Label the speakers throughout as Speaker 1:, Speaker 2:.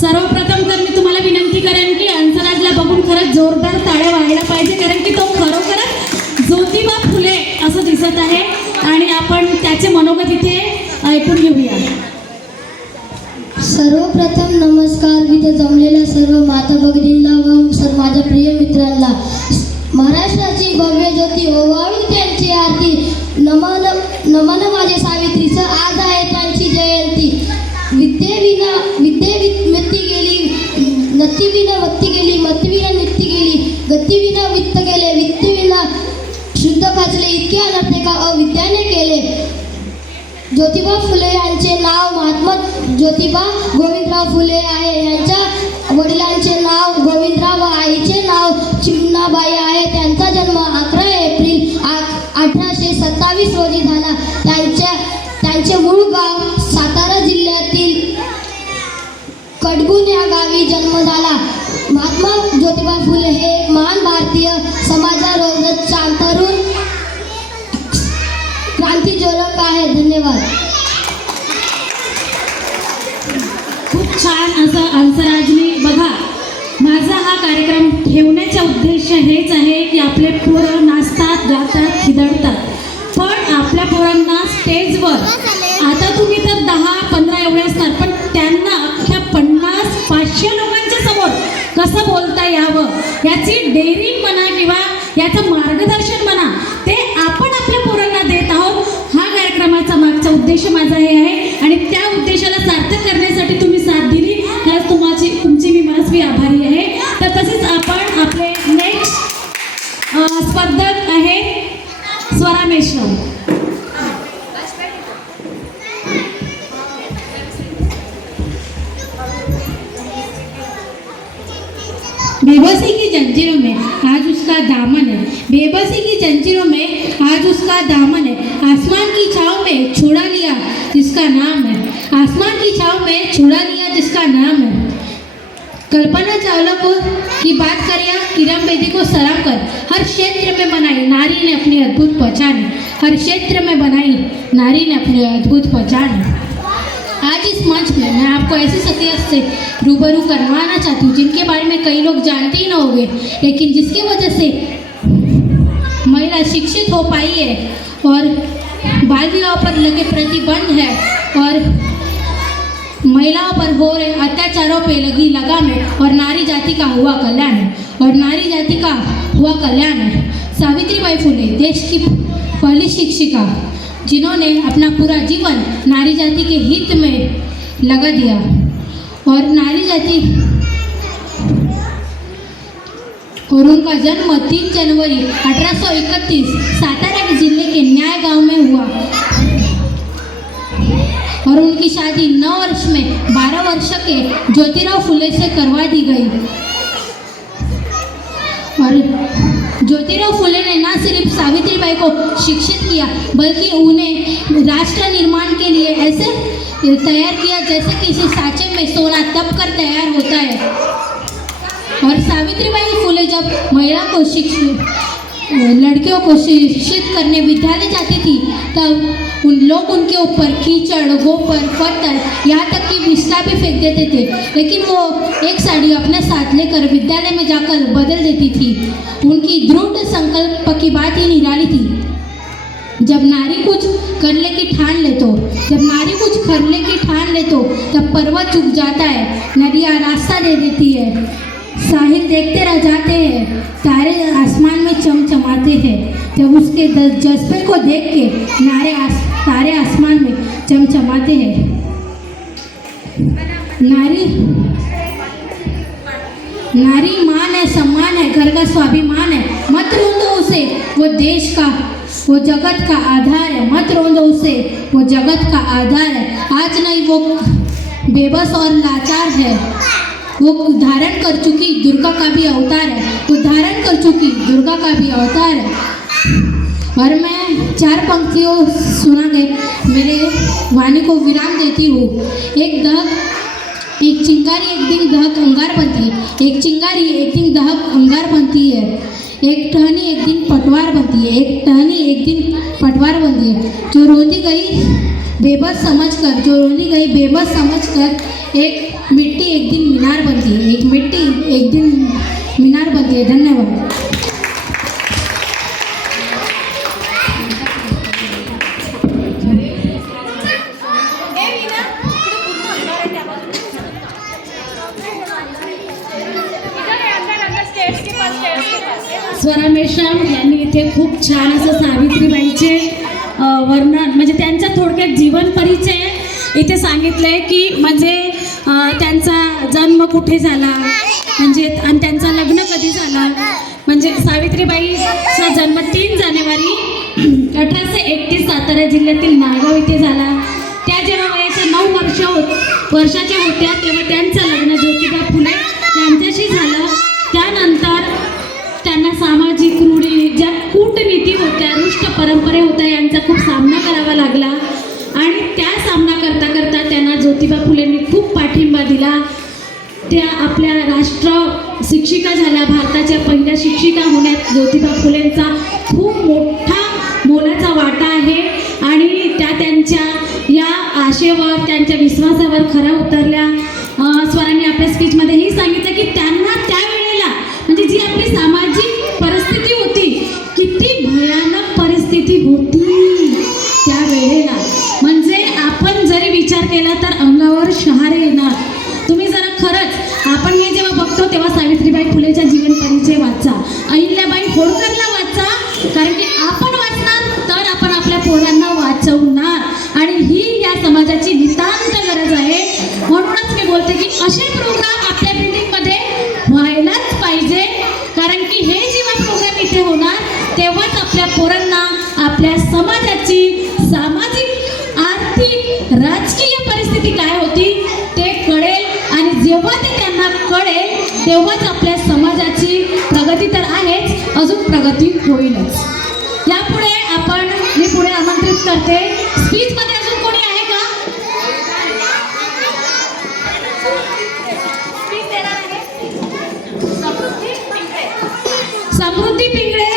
Speaker 1: सर्वप्रथम तर मी तुम्हाला विनंती करेन की अंसराजला बघून खरंच जोरदार टाळ्या व्हायला पाहिजे कारण की तो खरोखरच ज्योतिबा फुले असं दिसत आहे. आणि आपण त्याचे मनोगत इथे ऐकून घेऊया.
Speaker 2: सर्वप्रथम नमस्कार इथे जमलेल्या सर्व माता भगिनींना व सर्व माझ्या प्रिय मित्रांना. महाराष्ट्राची भव्य ज्योती ओवावी त्यांची आरती. नमन नमन माझे सावित्रीचं आज आहे त्यांची जयंती. विद्येविना विद्ये वि- मत्ती गेली नत्तीविना मत्ती गेली मत्तीविना नित्ती गेली गतीविना वित्त केले वित्तविना शुद्ध खाचले इतके अनर्थ का अविद्याने केले. ज्योतिबा फुले यांचे नाव महात्मा ज्योतिबा गोविंदराव फुले आहे. यांच्या वडिलांचे नाव गोविंदराव व आईचे नाव चिमणाबाई आहे. त्यांचा जन्म अकरा एप्रिल अठराशे सत्तावीस रोजी झाला. त्यांच्या त्यांचे मूळ गाव सातारा कडबून या गावी जन्म झाला. महात्मा ज्योतिबा फुले हे एक महान भारतीय समाजारोधक तरुण क्रांतिज्वलक आहे. धन्यवाद.
Speaker 1: खूप छान असं अंसराजनी बघा. माझा हा कार्यक्रम ठेवण्याचा उद्देश हेच आहे की आपले पोरं नाचतात गातात खिदडतात. पण आपल्या पोरांना स्टेजवर आता तुम्ही तर दहा पंधरा एवढे असणार पण त्यांना अख्ख्या पाचशे लोकांच्या समोर कसं बोलता यावं? याची डेअरिंग म्हणा किंवा याचं मार्गदर्शन म्हणा ते आपण आपल्या पोरांना देत आहोत. हा कार्यक्रमाचा मागचा उद्देश माझा हे आहे. आणि त्या उद्देशाला सार्थक करण्यासाठी तुम्ही साथ दिली. तर तुमची तुमची मी मनस्वी आभारी आहे. तर तसेच आपण आपले नेक्स्ट स्पर्धक आहे स्वरा
Speaker 3: बेबसी की जंजीरों में आज उसका दामन है। आसमान की छाव में छुड़ा लिया जिसका नाम है। आसमान की छाव में छुड़ा लिया जिसका नाम है। कल्पना चावला को की बात करें या किरण बेदी को सलाम कर। हर क्षेत्र में बनाई, नारी ने अपनी अद्भुत पहचान। हर क्षेत्र में बनाई, नारी ने अपनी अद्भुत पहचान। आज इस मंच में मैं आपको ऐसी शख्सियत से रूबरू करवाना चाहती हूँ, जिनके बारे में कई लोग जानते ही ना होंगे, लेकिन जिसकी वजह से महिला शिक्षित हो पाई है और बाल विवाह पर लगे प्रतिबंध है और महिलाओं पर हो रहे अत्याचारों पे लगी लगाम है और नारी जाति का हुआ कल्याण है और नारी जाति का हुआ कल्याण है। सावित्रीबाई फुले, देश की पहली शिक्षिका जिन्होंने अपना पूरा जीवन नारी जाति के हित में लगा दिया और नारी जाति और उनका जन्म 3 जनवरी 1831 सातारा के ज़िले के न्याय गाँव में हुआ. और उनकी शादी 9 वर्ष में 12 वर्ष के ज्योतिराव फुले से करवा दी गई. और ज्योतिराव फुले ने न सिर्फ़ सावित्रीबाई को शिक्षित किया, बल्कि उन्हें राष्ट्र निर्माण के लिए ऐसे तैयार किया जैसे किसी सांचे में सोना तप कर तैयार होता है। और सावित्रीबाई फुले जब महिला को शिक्षित लड़कियों को शिक्षित करने विद्यालय जाती थी, तब उन लोग उनके ऊपर कीचड़ गोबर पत्थर, यहाँ तक कि बिस्ला भी फेंक देते थे। लेकिन वो एक साड़ी अपने साथ लेकर विद्यालय में जाकर बदल देती थी। उनकी दृढ़ संकल्प की बात ही निराली थी। जब नारी कुछ करने की ठान ले तो जब नारी कुछ करने की ठान ले तो तब पर्वत झुक जाता है, नदियाँ रास्ता दे देती है। साहिल देखते रह जाते हैं। तारे आसमान में चमचमाते हैं। जब उसके जज्बे को देख के नारे आस, तारे आसमान में चमचमाते हैं। नारी नारी मान है सम्मान है घर का स्वाभिमान है। मत रोंदो उसे वो देश का वो जगत का आधार है। मत रोंदो उसे वो जगत का आधार है। आज नहीं वो बेबस और लाचार है। वो धारण कर चुकी दुर्गा का भी अवतार है। वो धारण कर चुकी दुर्गा का भी अवतार है। और मैं चार पंक्तियों सुना के मेरे वाणी को विराम देती हूँ। एक दहक, एक चिंगारी, एक दिन दहक अंगार बनती। एक चिंगारी, एक दिन दहक अंगार बनती है। एक टहनी, एक दिन पटवार बनती है। एक टहनी, एक दिन पटवार बनती है। जो रोती गई बेबस समझकर, जो रोनी गई बेबस समझकर एक मिट्टी एक दिन मीनार बनती है। एक मिट्टी एक दिन मीनार बनती है। धन्यवाद।
Speaker 1: स्वरा मेश्राम यांनी इथे खूप छान असं सावित्रीबाईचे वर्णन म्हणजे त्यांचा थोडक्यात जीवन परिचय इथे सांगितलं आहे की म्हणजे त्यांचा जन्म कुठे झाला? म्हणजे आणि त्यांचं लग्न कधी झालं? म्हणजे सावित्रीबाईचा जन्म तीन जानेवारी अठराशे एकतीस सातारा जिल्ह्यातील नायगाव इथे झाला. त्या जेव्हा वयाच्या नऊ वर्ष होत वर्षाच्या होत्या तेव्हा त्यांचं लग्न ज्योतिबा फुले यांच्याशी झालं. त्यानंतर त्यांना सामाजिक रूढी ज्या कूटनीती होत्या रुष्ट परंपरे होत्या यांचा खूप सामना करावा लागला. आणि त्या सामना करता करता त्यांना ज्योतिबा फुलेंनी खूप दिला. त्या आपल्या राष्ट्र शिक्षिका झाल्या भारताच्या पहिल्या शिक्षिका होण्यात ज्योतिबा फुलेंचा खूप मोठा मोलाचा वाटा आहे. आणि त्या त्यांच्या या आशेवर त्यांच्या विश्वासावर खऱ्या उतरल्या. स्वरांनी आपल्या स्पीचमध्येही सांगितलं की त्यांना त्यावेळेला म्हणजे जी आपली सामाजिक परिस्थिती होती किती भयानक परिस्थिती होती त्यावेळेला म्हणजे आपण जरी विचार केला तर अंगावर शहारे येणार. तुम्ही जरा खरंच आपण हे जेव्हा बघतो तेव्हा सावित्रीबाई फुलेच्या जीवन परिचय वाचा. अहिल्याबाई होळकरला वाचा कारण की आपण वाचणार तर आपण आपल्या पोरांना वाचवणार. आणि ही या समाजाची नितांत गरज आहे. म्हणूनच मी बोलते की असे प्रोग्राम आपल्या बिल्डिंगमध्ये व्हायलाच पाहिजे. कारण की हे जेव्हा प्रोग्राम इथे होणार तेव्हाच आपल्या पोरांना आपल्या समाजाची सामाजिक आर्थिक राजकीय परिस्थिती काय होती ते जेव्हा ते त्यांना कळेल तेव्हाच आपल्या समाजाची प्रगती तर आहेच अजून प्रगती होईलच. यापुढे आपण मी पुढे आमंत्रित करते. स्पीचमध्ये अजून कोणी आहे का? समृद्धी पिंगळे.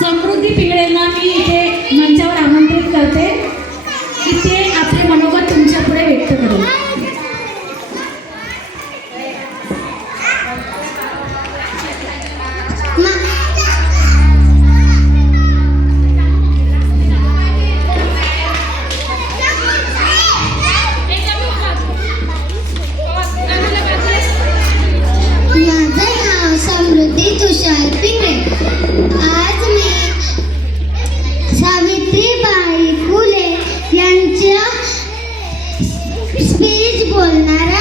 Speaker 1: समृद्धी पिंगळेंना मी इथे मंचावर आमंत्रित करते. की ते आपले मनोगत तुमच्यापुढे व्यक्त करेल.
Speaker 4: स्पीच बोलणार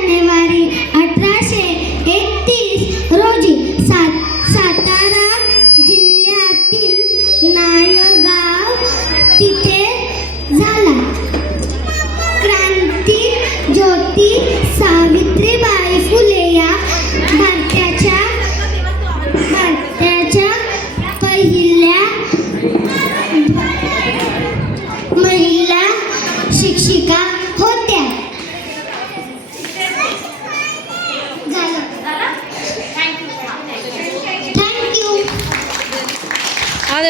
Speaker 4: तीन जानेवारी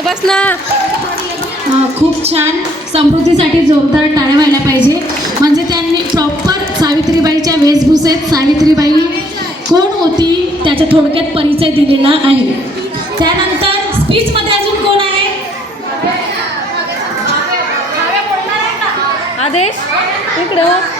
Speaker 3: अरे बस ना.
Speaker 1: खूप छान समृद्धीसाठी जोरदार टाळ्या व्हायला पाहिजे. म्हणजे त्यांनी प्रॉपर सावित्रीबाईच्या वेशभूषेत सावित्रीबाई कोण होती त्याचा थोडक्यात परिचय दिलेला आहे. त्यानंतर स्पीचमध्ये अजून कोण आहे?
Speaker 3: आदेश इकडं.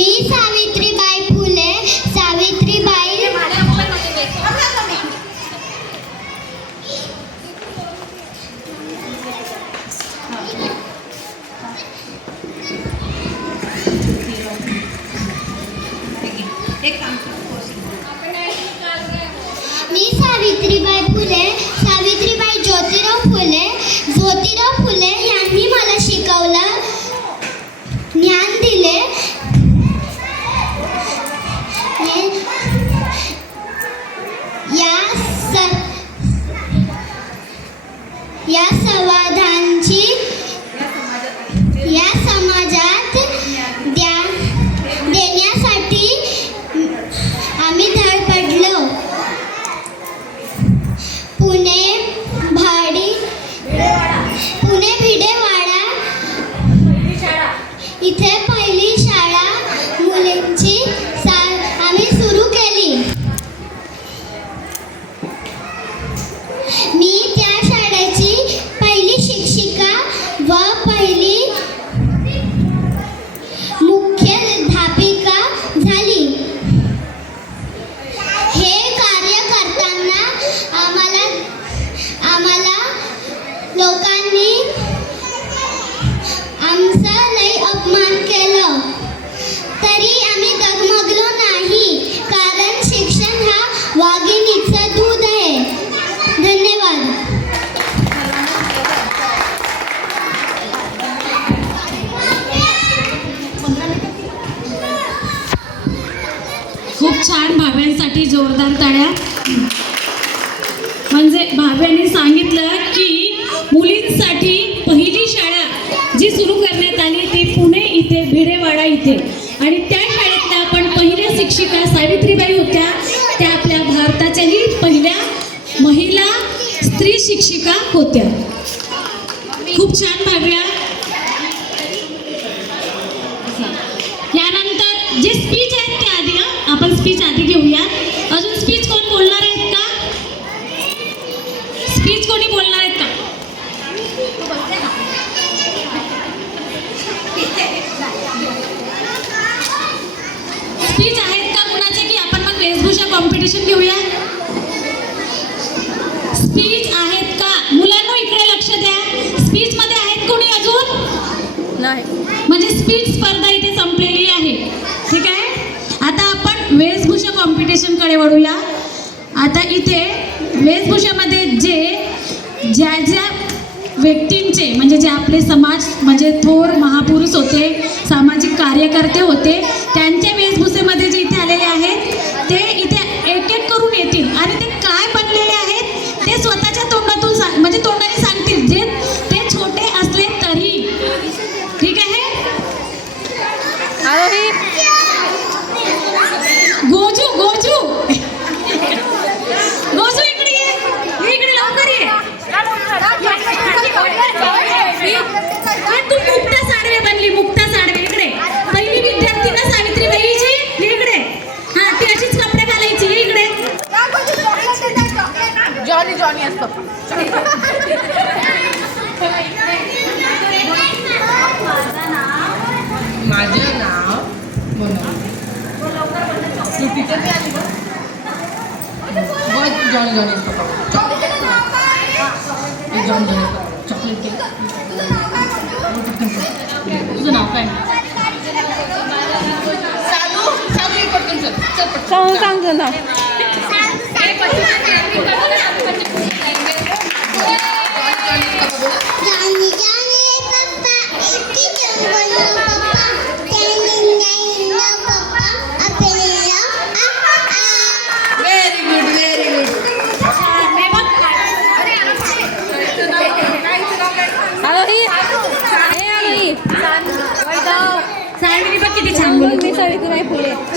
Speaker 4: missa, a vitri Tip. शिक्षिका
Speaker 1: सावित्रीबाई होत्या त्या आपल्या भारताच्याही पहिल्या महिला स्त्री शिक्षिका होत्या. खूप छान मागण्या कॉम्पिटिशन घेऊया. स्पीच आहेत का? मुलांना इकडे लक्ष द्या. स्पीच मध्ये आहेत कोणी अजून?
Speaker 5: नाही.
Speaker 1: म्हणजे स्पीच स्पर्धा इथे संपलेली आहे. ठीक आहे? आता आपण वेशभूषा कॉम्पिटिशनकडे वळूया. आता इथे वेशभूषामध्ये जे ज्या ज्या व्यक्तींचे म्हणजे जे आपले समाज म्हणजे थोर महापुरुष होते सामाजिक कार्यकर्ते होते त्यांच्या वेशभूषेमध्ये जे इथे आलेले आहेत I think.
Speaker 5: जॉनी असतो.
Speaker 6: माझं नाव सुटीचं मी आली बघ जॉनी जॉनी चॉकलेट केक तुझं नाव काय?
Speaker 5: सांग
Speaker 1: सांग तुझं छान बोलू
Speaker 5: मी सावित्रीबाई फुले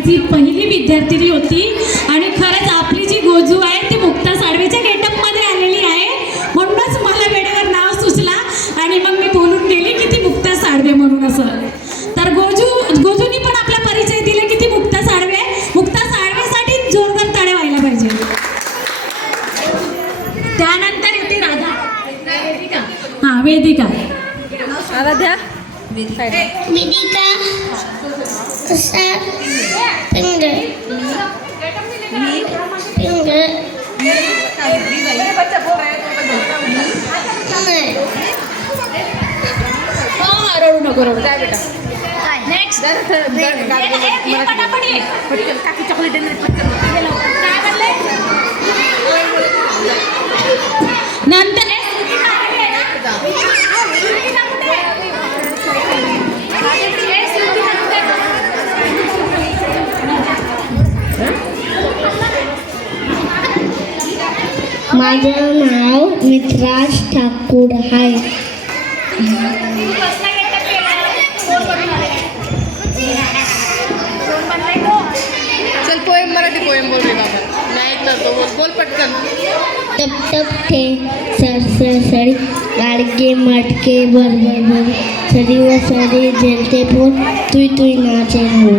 Speaker 1: सावित्रीबाईंची पहिली विद्यार्थिनी होती आणि खरंच आपली जी गोजू आहे ती मुक्ता साळवेच्या गेटअपमध्ये आलेली आहे. म्हणूनच मला वेळेवर नाव सुचला आणि मग मी बोलून गेली की ती मुक्ता साळवे म्हणून असं. तर गोजू गोजूनी पण आपला परिचय दिला की ती मुक्ता साळवे आहे. मुक्ता साळवेसाठी जोरदार टाळ्या व्हायला पाहिजे. त्यानंतर येते राधा. हा वेदिका.
Speaker 5: आराध्या.
Speaker 7: विदिका. पिंगळ पिंगळ नाही.
Speaker 5: हो रडू काय? बेटा नेक्स्ट पटकन काकी चॉकलेट
Speaker 1: नंतर
Speaker 7: माझं नाव मित्राज ठाकूर आहे.
Speaker 6: पोएम मराठी पोएम बोल रे बाबा नाही तर तो बोल बोल पटकन।
Speaker 7: टप टप ठे सर सर सरी गाडगे मटके बर बर बर सरी व सरी झेलते पोर तुई तुई नाचे हो।